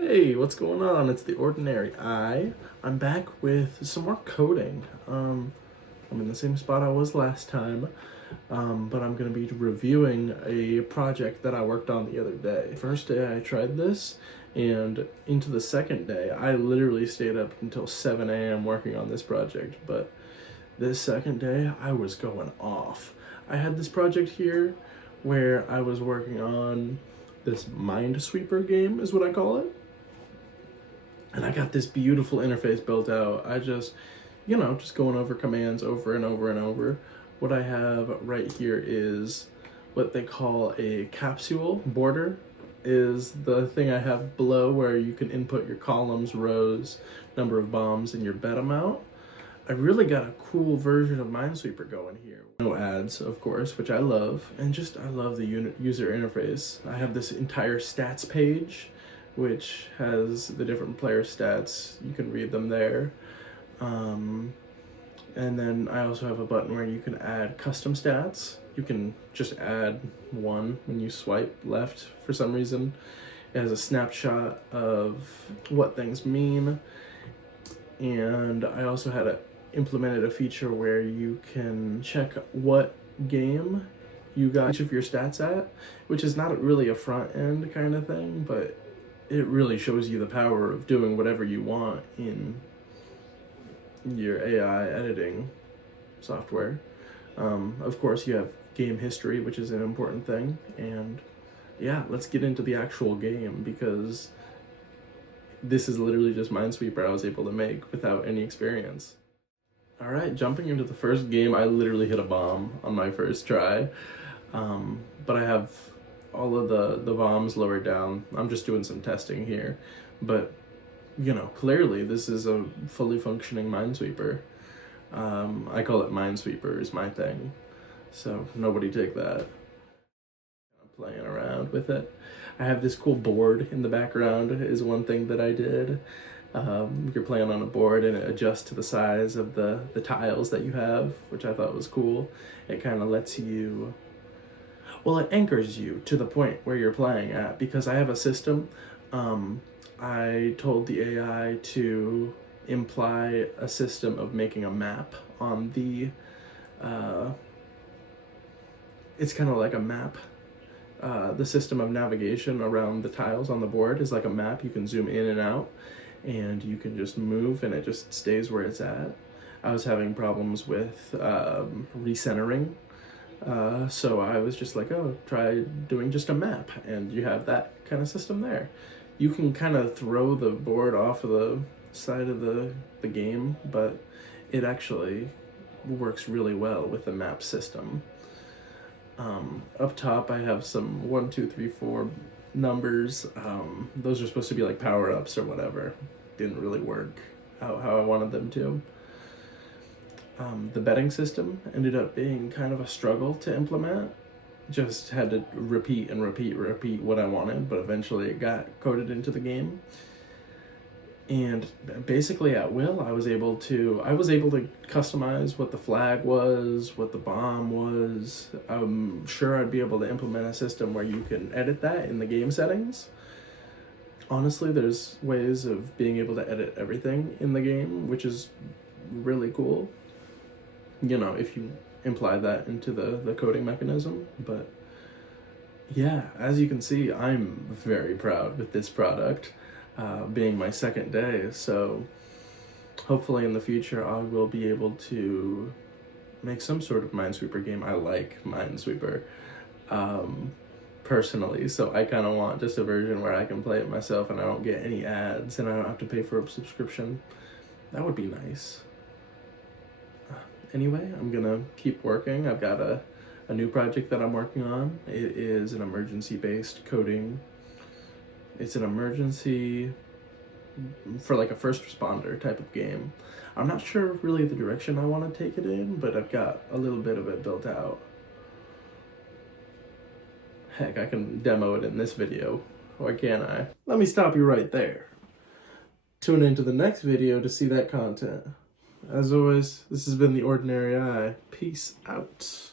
Hey, what's going on? It's the Ordinary Eye. I'm back with some more coding. I'm in the same spot I was last time, but I'm going to be reviewing a project that I worked on the other day. First day I tried this, and into the second day, I literally stayed up until 7 a.m. working on this project, but this second day, I was going off. I had this project here where I was working on this Minesweeper game, is what I call it. And I got this beautiful interface built out. I just going over commands over and over and over. What I have right here is what they call a capsule border, is the thing I have below where you can input your columns, rows, number of bombs, and your bet amount. I really got a cool version of Minesweeper going here. No ads, of course, which I love. And I love the user interface. I have this entire stats page, which has the different player stats. You can read them there. And then I also have a button where you can add custom stats. You can just add one when you swipe left for some reason. It has a snapshot of what things mean. And I also had implemented a feature where you can check what game you got each of your stats at, which is not really a front end kind of thing, but it really shows you the power of doing whatever you want in your AI editing software. Of course, you have game history, which is an important thing, and yeah, let's get into the actual game, because this is literally just Minesweeper I was able to make without any experience. Alright, jumping into the first game, I literally hit a bomb on my first try, but I have all of the bombs lowered down. I'm just doing some testing here, but clearly this is a fully functioning Minesweeper. I call it Minesweeper is my thing, so nobody take that. I'm playing around with it. I have this cool board in the background is one thing that I did. You're playing on a board and it adjusts to the size of the tiles that you have, which I thought was cool. It kind of lets you, well, it anchors you to the point where you're playing at, because I have a system. I told the AI to imply a system of making a map on the, it's kind of like a map. The system of navigation around the tiles on the board is like a map. You can zoom in and out, and you can just move and it just stays where it's at. I was having problems with recentering, so I was just like, oh, try doing just a map, and you have that kind of system there. You can kind of throw the board off of the side of the game, but it actually works really well with the map system. Up top I have some 1, 2, 3, 4 numbers. Those are supposed to be like power-ups or whatever. Didn't really work how I wanted them to. The betting system ended up being kind of a struggle to implement. Just had to repeat and repeat what I wanted, but eventually it got coded into the game. And basically at will, I was able to customize what the flag was, what the bomb was. I'm sure I'd be able to implement a system where you can edit that in the game settings. Honestly, there's ways of being able to edit everything in the game, which is really cool, if you imply that into the coding mechanism. But yeah, as you can see, I'm very proud with this product, being my second day. So hopefully in the future I will be able to make some sort of Minesweeper game. I like Minesweeper personally, so I kind of want just a version where I can play it myself and I don't get any ads and I don't have to pay for a subscription. That would be nice. Anyway, I'm gonna keep working. I've got a new project that I'm working on. It is an emergency-based coding. It's an emergency for like a first responder type of game. I'm not sure really the direction I want to take it in, but I've got a little bit of it built out. Heck, I can demo it in this video. Why can't I? Let me stop you right there. Tune into the next video to see that content. As always, this has been The Ordinary Eye. Peace out.